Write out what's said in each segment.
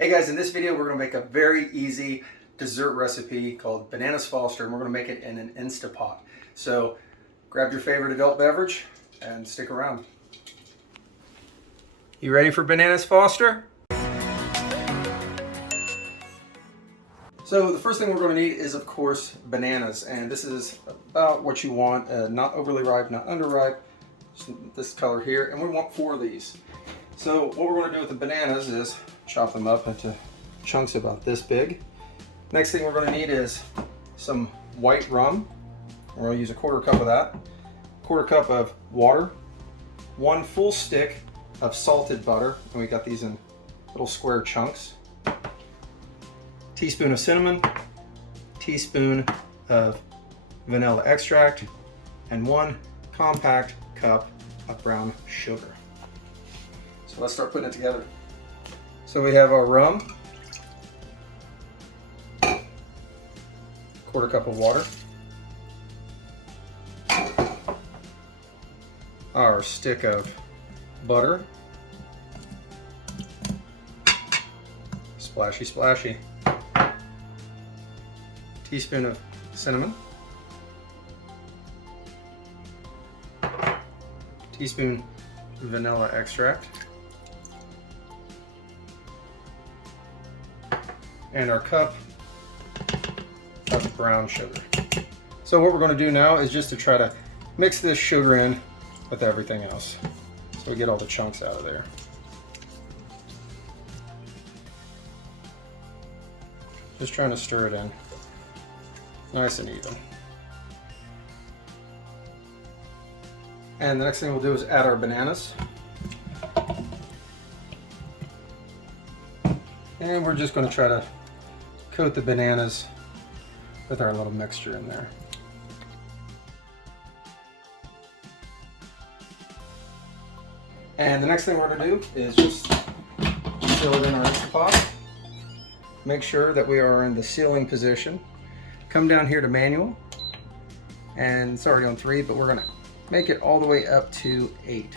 Hey guys, in this video we're going to make a very easy dessert recipe called Bananas Foster, and we're going to make it in an Instapot. So grab your favorite adult beverage and stick around. You ready for Bananas Foster? So the first thing we're going to need is, of course, bananas, and this is about what you want, not overly ripe, not underripe, just this color here, and we want 4 of these. So what we're going to do with the bananas is chop them up into chunks about this big. Next thing we're going to need is some white rum. We're going to use a 1/4 cup of that, 1/4 cup of water, 1 full stick of salted butter, and we got these in little square chunks, teaspoon of cinnamon, teaspoon of vanilla extract, and 1 compact cup of brown sugar. So let's start putting it together. So we have our rum, 1/4 cup of water, our stick of butter, splashy splashy, teaspoon of cinnamon, teaspoon vanilla extract, and our cup of brown sugar. So what we're going to do now is just to try to mix this sugar in with everything else, so we get all the chunks out of there. Just trying to stir it in nice and even. And the next thing we'll do is add our bananas. And we're just going to try to coat the bananas with our little mixture in there. And the next thing we're going to do is just seal it in our Instapot. Make sure that we are in the sealing position. Come down here to manual, and it's already on 3, but we're going to make it all the way up to 8.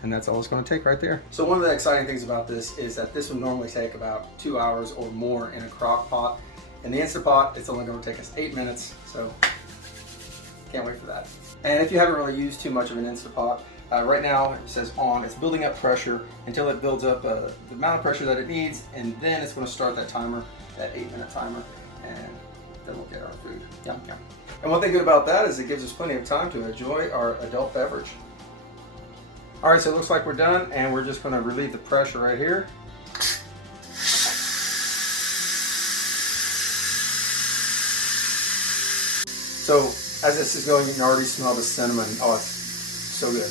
And that's all it's going to take right there. So one of the exciting things about this is that this would normally take about 2 hours or more in a crock pot. In the Instapot, it's only going to take us 8 minutes, so can't wait for that. And if you haven't really used too much of an Instapot, right now it says on, it's building up pressure until it builds up the amount of pressure that it needs, and then it's going to start that timer, that 8-minute timer, and then we'll get our food. Yum, yum. And one thing good about that is it gives us plenty of time to enjoy our adult beverage. All right, so it looks like we're done, and we're just going to relieve the pressure right here. So as this is going, you can already smell the cinnamon. Oh, it's so good.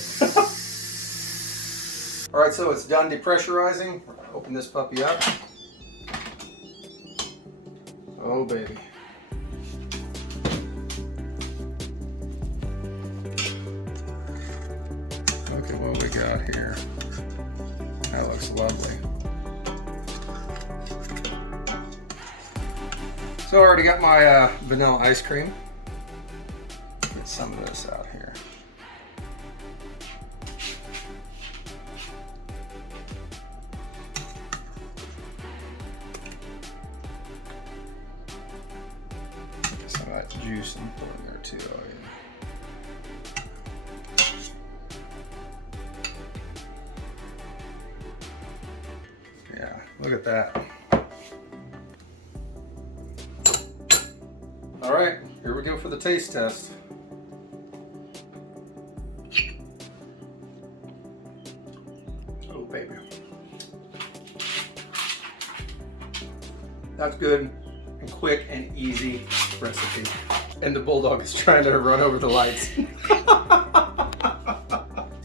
All right, so it's done depressurizing. We're going to open this puppy up. Oh, baby. Look at what we got here. That looks lovely. So I already got my vanilla ice cream. Get some of this out here. Get some of that juice and put in there too. Oh, yeah. Yeah, look at that. All right, here we go for the taste test. Oh, baby. That's good and quick and easy recipe. And the bulldog is trying to run over the lights.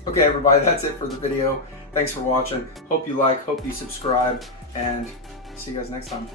Okay, everybody, that's it for the video. Thanks for watching. Hope you like, hope you subscribe, and see you guys next time.